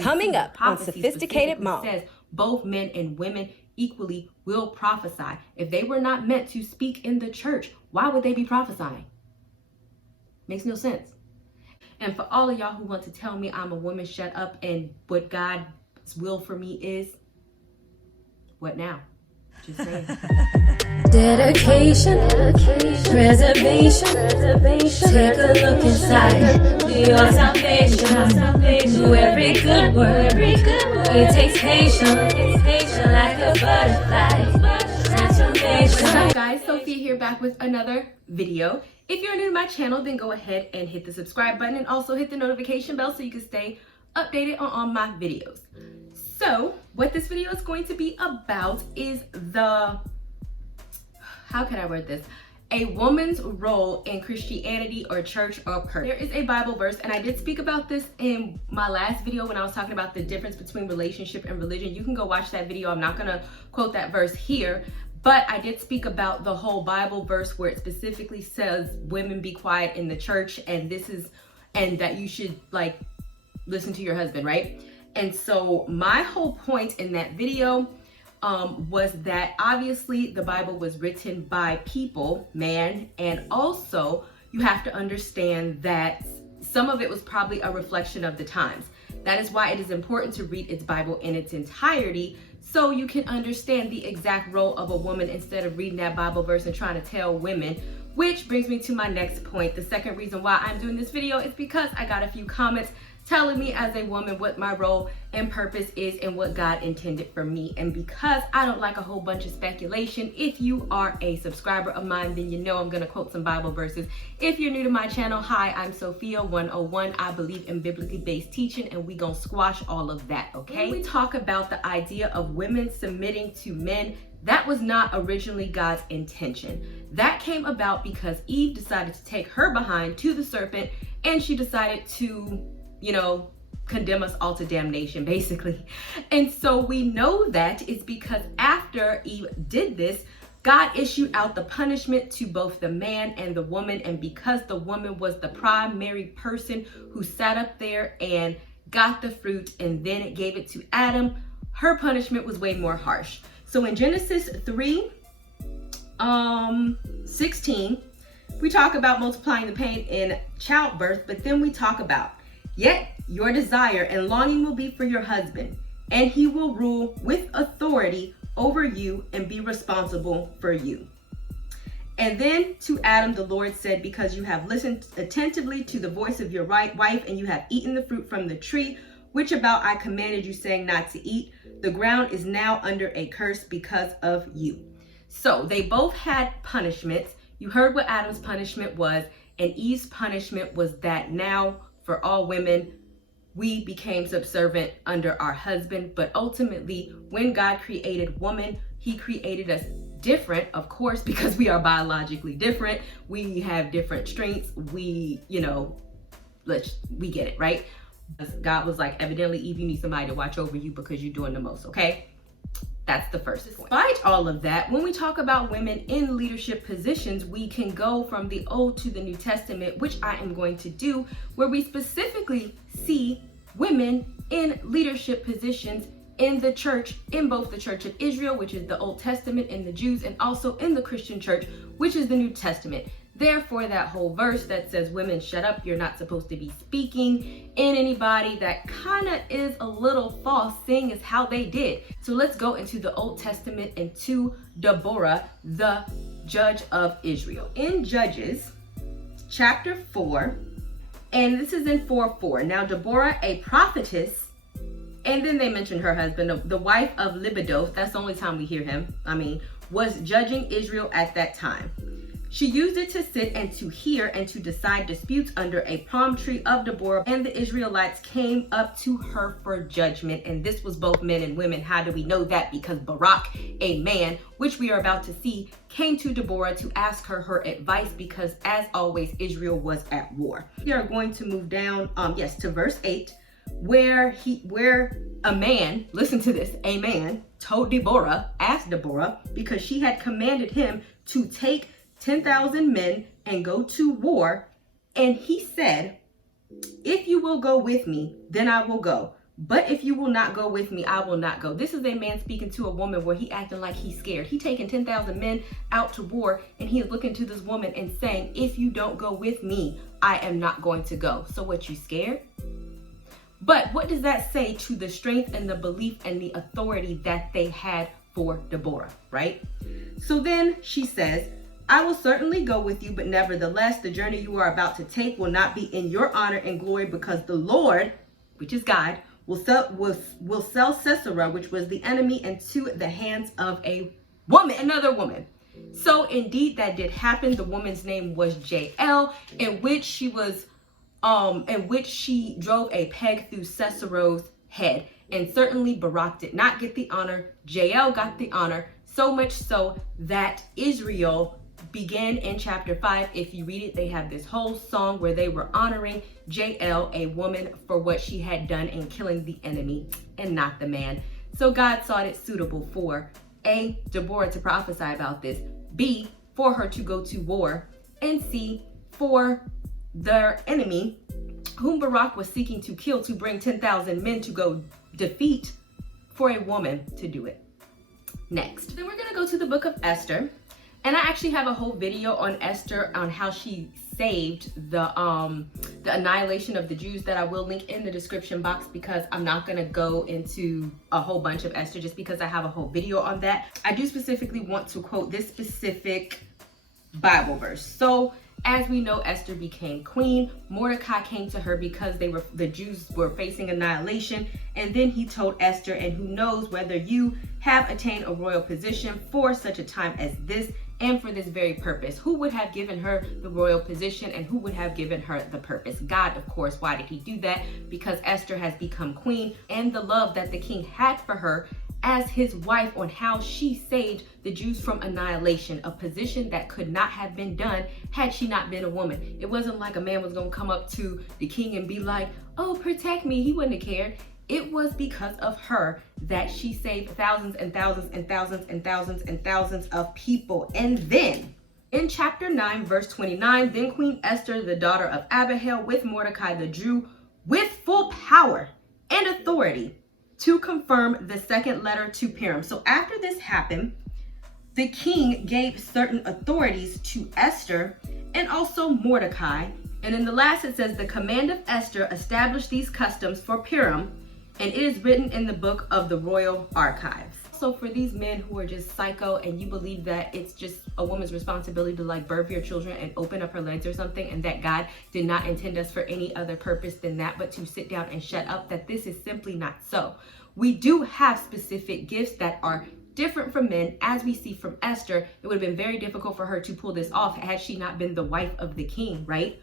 Coming up on Sophisticated Mom. Says both men and women equally will prophesy. If they were not meant to speak in the church, why would they be prophesying? Makes no sense. And for all of y'all who want to tell me I'm a woman, shut up, and what God's will for me is, what now? Just saying. Dedication, preservation, take a look inside your salvation. Do every good work, it takes patience, like a butterfly. What's up, guys? Sophia here, back with another video. If you're new to my channel, then go ahead and hit the subscribe button and also hit the notification bell so you can stay updated on all my videos. So what this video is going to be about is how can I word this? A woman's role in Christianity or church or purpose. There is a Bible verse, and I did speak about this in my last video when I was talking about the difference between relationship and religion. You can go watch that video. I'm not gonna quote that verse here, but I did speak about the whole Bible verse where it specifically says women be quiet in the church, and that you should like listen to your husband, right? And so my whole point in that video was that obviously the Bible was written by people, man, and also you have to understand that some of it was probably a reflection of the times. That is why it is important to read its Bible in its entirety so you can understand the exact role of a woman instead of reading that Bible verse and trying to tell women. Which brings me to my next point. The second reason why I'm doing this video is because I got a few comments telling me as a woman what my role and purpose is and what God intended for me. And because I don't like a whole bunch of speculation, if you are a subscriber of mine, then you know I'm gonna quote some Bible verses. If you're new to my channel, hi, I'm Sophia 101. I believe in biblically based teaching, and we gonna squash all of that, okay? When we talk about the idea of women submitting to men, that was not originally God's intention. That came about because Eve decided to take her behind to the serpent, and she decided to, condemn us all to damnation, basically. And so we know that is because after Eve did this, God issued out the punishment to both the man and the woman. And because the woman was the primary person who sat up there and got the fruit and then it gave it to Adam, her punishment was way more harsh. So in Genesis 3:16, we talk about multiplying the pain in childbirth, but then we talk about, yet your desire and longing will be for your husband, and he will rule with authority over you and be responsible for you. And then to Adam, the Lord said, because you have listened attentively to the voice of your wife, and you have eaten the fruit from the tree, which about I commanded you, saying not to eat, the ground is now under a curse because of you. So they both had punishments. You heard what Adam's punishment was, and Eve's punishment was that now for all women, we became subservient under our husband. But ultimately, when God created woman, he created us different, of course, because we are biologically different. We have different strengths. We get it, right? God was like, evidently, Eve, you need somebody to watch over you because you're doing the most, okay? That's the first point. Despite all of that, when we talk about women in leadership positions, we can go from the Old to the New Testament, which I am going to do, where we specifically see women in leadership positions in the church, in both the Church of Israel, which is the Old Testament, and the Jews, and also in the Christian church, which is the New Testament. Therefore, that whole verse that says, women, shut up, you're not supposed to be speaking in anybody, that kind of is a little false, seeing as how they did. So let's go into the Old Testament and to Deborah, the judge of Israel. In Judges chapter 4, and this is in 4:4. Now Deborah, a prophetess, and then they mentioned her husband, the wife of Libidoth, that's the only time we hear him, was judging Israel at that time. She used it to sit and to hear and to decide disputes under a palm tree of Deborah, and the Israelites came up to her for judgment. And this was both men and women. How do we know that? Because Barak, a man, which we are about to see, came to Deborah to ask her advice, because as always, Israel was at war. We are going to move down, to verse 8, where a man, listen to this, a man asked Deborah, because she had commanded him to take 10,000 men and go to war. And he said, if you will go with me, then I will go. But if you will not go with me, I will not go. This is a man speaking to a woman where he acting like he's scared. He taking 10,000 men out to war, and he is looking to this woman and saying, if you don't go with me, I am not going to go. So what, you scared? But what does that say to the strength and the belief and the authority that they had for Deborah, right? So then she says, I will certainly go with you, but nevertheless, the journey you are about to take will not be in your honor and glory, because the Lord, which is God, will sell Sisera, which was the enemy, into the hands of a woman, another woman. So indeed that did happen. The woman's name was Jael, in which she drove a peg through Sisera's head. And certainly Barak did not get the honor. Jael got the honor, so much so that Israel began in chapter 5. If you read it, they have this whole song where they were honoring Jael, a woman, for what she had done in killing the enemy and not the man. So God thought it suitable for A, Deborah to prophesy about this, B, for her to go to war, and C, for their enemy, whom Barak was seeking to kill, to bring 10,000 men to go defeat, for a woman to do it. Next, then we're going to go to the book of Esther. And I actually have a whole video on Esther, on how she saved the annihilation of the Jews, that I will link in the description box, because I'm not going to go into a whole bunch of Esther just because I have a whole video on that. I do specifically want to quote this specific Bible verse. So as we know, Esther became queen. Mordecai came to her because the Jews were facing annihilation. And then he told Esther, and who knows whether you have attained a royal position for such a time as this, and for this very purpose. Who would have given her the royal position, and who would have given her the purpose? God, of course. Why did he do that? Because Esther has become queen, and the love that the king had for her as his wife, on how she saved the Jews from annihilation, a position that could not have been done had she not been a woman. It wasn't like a man was going to come up to the king and be like, oh, protect me. He wouldn't have cared. It was because of her that she saved thousands and thousands and thousands and thousands and thousands of people. And then in chapter 9, verse 29, then Queen Esther, the daughter of Abihail, with Mordecai the Jew, with full power and authority, to confirm the second letter to Purim. So after this happened, the king gave certain authorities to Esther and also Mordecai. And in the last it says, the command of Esther established these customs for Purim, and it is written in the book of the royal archives. So for these men who are just psycho, and you believe that it's just a woman's responsibility to like birth your children and open up her legs or something, and that God did not intend us for any other purpose than that, but to sit down and shut up, that this is simply not so. We do have specific gifts that are different from men. As we see from Esther, it would have been very difficult for her to pull this off had she not been the wife of the king, right?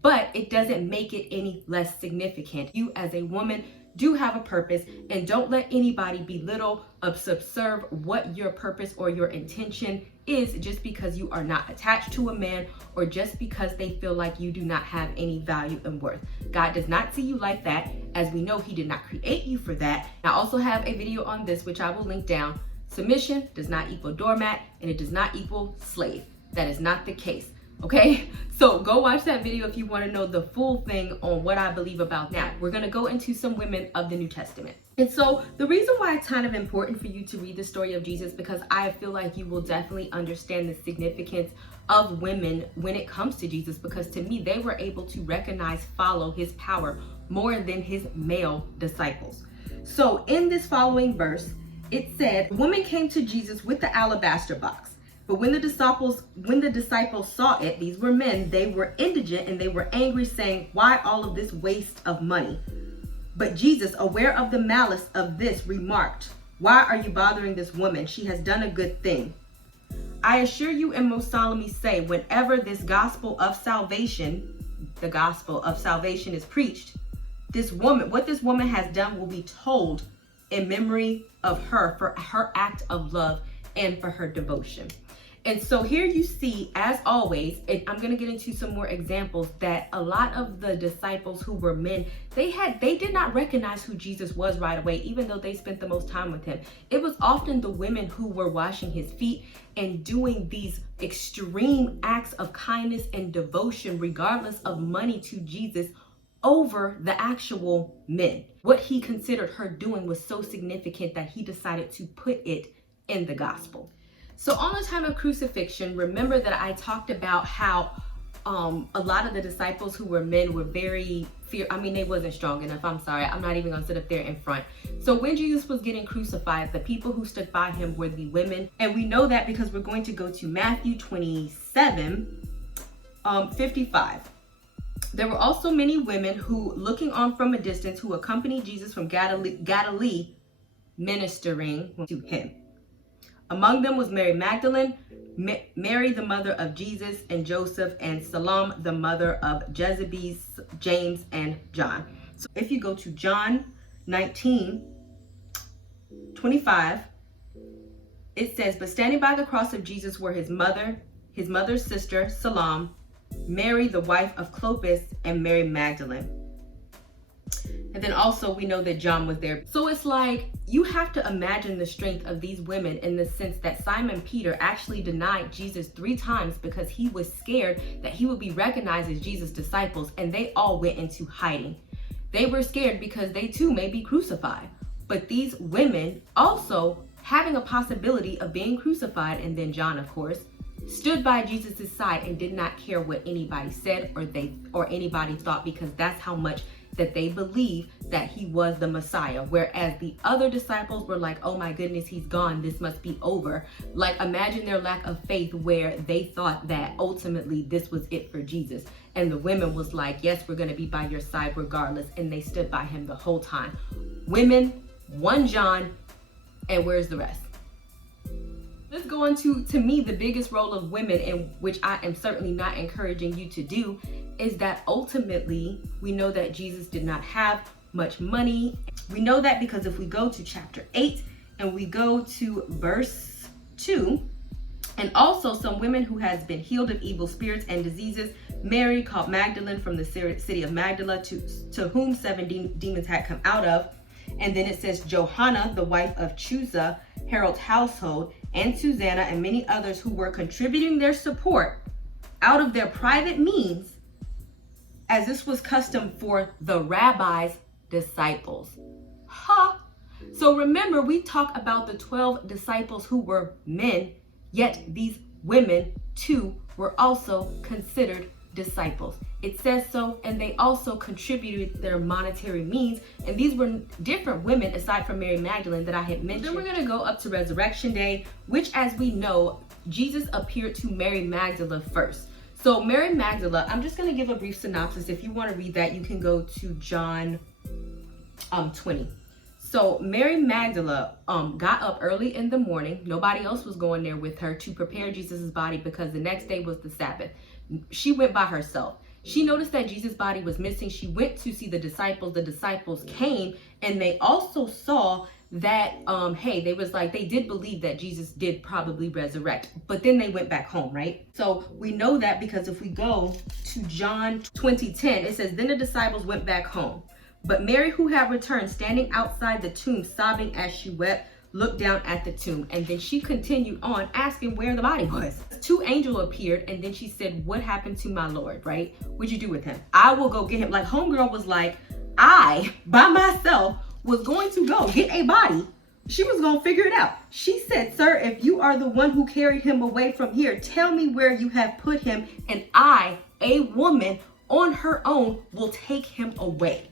But it doesn't make it any less significant. You as a woman do have a purpose, and don't let anybody belittle or subserve what your purpose or your intention is just because you are not attached to a man, or just because they feel like you do not have any value and worth. God does not see you like that. As we know, he did not create you for that. I also have a video on this, which I will link down. Submission does not equal doormat, and it does not equal slave. That is not the case. Okay, so go watch that video if you want to know the full thing on what I believe about that. We're going to go into some women of the New Testament. And so the reason why it's kind of important for you to read the story of Jesus, because I feel like you will definitely understand the significance of women when it comes to Jesus, because to me, they were able to recognize, follow his power more than his male disciples. So in this following verse, it said, "A woman came to Jesus with the alabaster box. But when the disciples saw it," these were men, "they were indigent and they were angry, saying, 'Why all of this waste of money?' But Jesus, aware of the malice of this, remarked, 'Why are you bothering this woman? She has done a good thing. I assure you and most solemnly say, whenever the gospel of salvation is preached, what this woman has done will be told in memory of her, for her act of love and for her devotion.'" And so here you see, as always, and I'm going to get into some more examples, that a lot of the disciples who were men, they did not recognize who Jesus was right away, even though they spent the most time with him. It was often the women who were washing his feet and doing these extreme acts of kindness and devotion, regardless of money, to Jesus, over the actual men. What he considered her doing was so significant that he decided to put it in the gospel. So on the time of crucifixion, remember that I talked about how a lot of the disciples who were men were very they wasn't strong enough. I'm sorry, I'm not even gonna sit up there in front. So when Jesus was getting crucified, the people who stood by him were the women. And we know that because we're going to go to Matthew 27, 55. There were also many women who, looking on from a distance, who accompanied Jesus from Galilee, ministering to him. Among them was Mary Magdalene, Mary the mother of Jesus and Joseph, and Salome the mother of Jezebel, James and John. So if you go to John 19:25, it says, but standing by the cross of Jesus were his mother's sister Salome, Mary the wife of Clopas, and Mary Magdalene. And then also we know that John was there. So it's like, you have to imagine the strength of these women in the sense that Simon Peter actually denied Jesus 3 times because he was scared that he would be recognized as Jesus' disciples, and they all went into hiding. They were scared because they too may be crucified. But these women also having a possibility of being crucified, and then John, of course, stood by Jesus' side and did not care what anybody said or anybody thought, because that's how much that they believed that he was the Messiah. Whereas the other disciples were like, oh my goodness, he's gone, this must be over. Like, imagine their lack of faith where they thought that ultimately this was it for Jesus. And the women was like, yes, we're gonna be by your side regardless. And they stood by him the whole time. Women, 1 John, and where's the rest? Let's go on to me, the biggest role of women, and which I am certainly not encouraging you to do, is that ultimately we know that Jesus did not have much money. We know that because if we go to chapter 8 and we go to verse 2, and also some women who has been healed of evil spirits and diseases, Mary called Magdalene from the city of Magdala, to whom 7 demons had come out of. And then it says Johanna, the wife of Chuza, Herod's household, and Susanna, and many others who were contributing their support out of their private means, as this was custom for the rabbi's disciples. So remember, we talk about the 12 disciples who were men, yet these women too were also considered disciples. It says so, and they also contributed their monetary means, and these were different women aside from Mary Magdalene that I had mentioned. Then we're going to go up to Resurrection Day, which, as we know, Jesus appeared to Mary Magdalene first. So Mary Magdalene, I'm just going to give a brief synopsis. If you want to read that, you can go to John 20. So Mary Magdalene got up early in the morning. Nobody else was going there with her to prepare Jesus's body because the next day was the Sabbath. She went by herself. She noticed that Jesus' body was missing. She went to see the disciples. The disciples came, and they also saw that, they did believe that Jesus did probably resurrect, but then they went back home, right? So we know that because if we go to John 20:10, it says, then the disciples went back home. But Mary, who had returned, standing outside the tomb, sobbing as she wept, looked down at the tomb. And then she continued on asking where the body was. 2 angels appeared, and then she said, what happened to my Lord, right? What'd you do with him? I will go get him. Like, homegirl was like, I, by myself, was going to go get a body. She was going to figure it out. She said, sir, if you are the one who carried him away from here, tell me where you have put him, and I, a woman on her own, will take him away.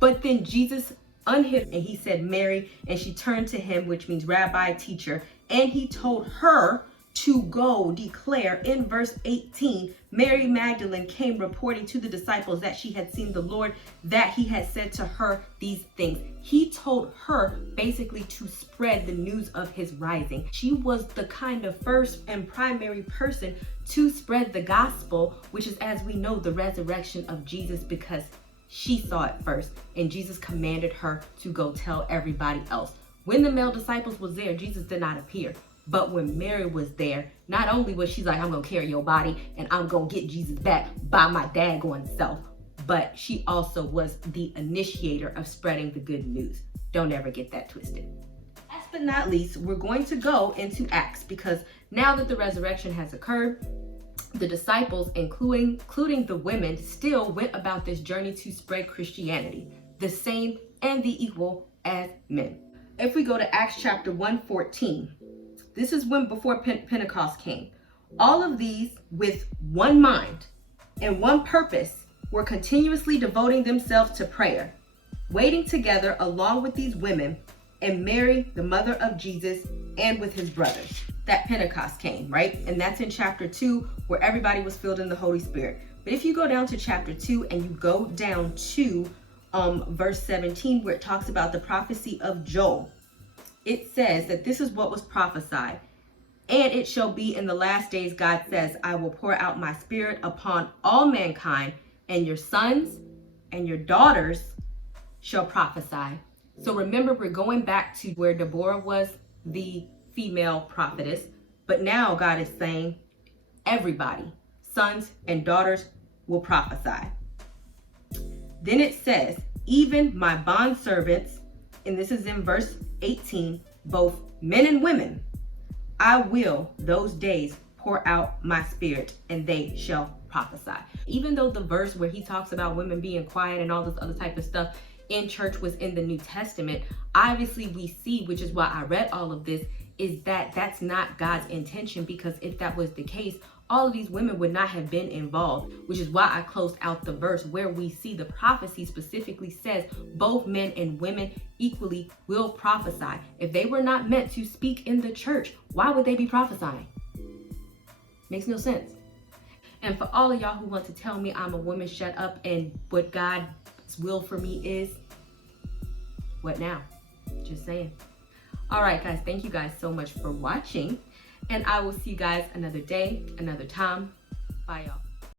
But then Jesus unhid, and he said, Mary, and she turned to him, which means rabbi, teacher, and he told her to go declare. In verse 18, Mary Magdalene came reporting to the disciples that she had seen the Lord, that he had said to her these things. He told her basically to spread the news of his rising. She was the kind of first and primary person to spread the gospel, which is, as we know, the resurrection of Jesus, because she saw it first, and Jesus commanded her to go tell everybody else. When the male disciples was there, Jesus did not appear. But when Mary was there, not only was she like, I'm gonna carry your body and I'm gonna get Jesus back by my daggone self, but she also was the initiator of spreading the good news. Don't ever get that twisted. Last but not least, we're going to go into Acts, because now that the resurrection has occurred, the disciples, including the women, still went about this journey to spread Christianity, the same and the equal as men. If we go to Acts chapter 1:14, this is when before Pentecost came. All of these with one mind and one purpose were continuously devoting themselves to prayer, waiting together along with these women and Mary, the mother of Jesus, and with his brothers. That Pentecost came, right? And that's in chapter 2, where everybody was filled in the Holy Spirit. But if you go down to chapter 2 and you go down to verse 17, where it talks about the prophecy of Joel, it says that this is what was prophesied. And it shall be in the last days, God says, I will pour out my spirit upon all mankind, and your sons and your daughters shall prophesy. So remember, we're going back to where Deborah was the female prophetess, but now God is saying everybody, sons and daughters, will prophesy. Then it says, even my bondservants, and this is in verse 18, both men and women, I will those days pour out my spirit, and they shall prophesy. Even though the verse where he talks about women being quiet and all this other type of stuff in church was in the New Testament, obviously we see, which is why I read all of this, is that that's not God's intention, because if that was the case, all of these women would not have been involved, which is why I closed out the verse where we see the prophecy specifically says both men and women equally will prophesy. If they were not meant to speak in the church, why would they be prophesying? Makes no sense. And for all of y'all who want to tell me I'm a woman, shut up, and what God's will for me is, what now? Just saying. All right, guys, thank you guys so much for watching, and I will see you guys another day, another time. Bye, y'all.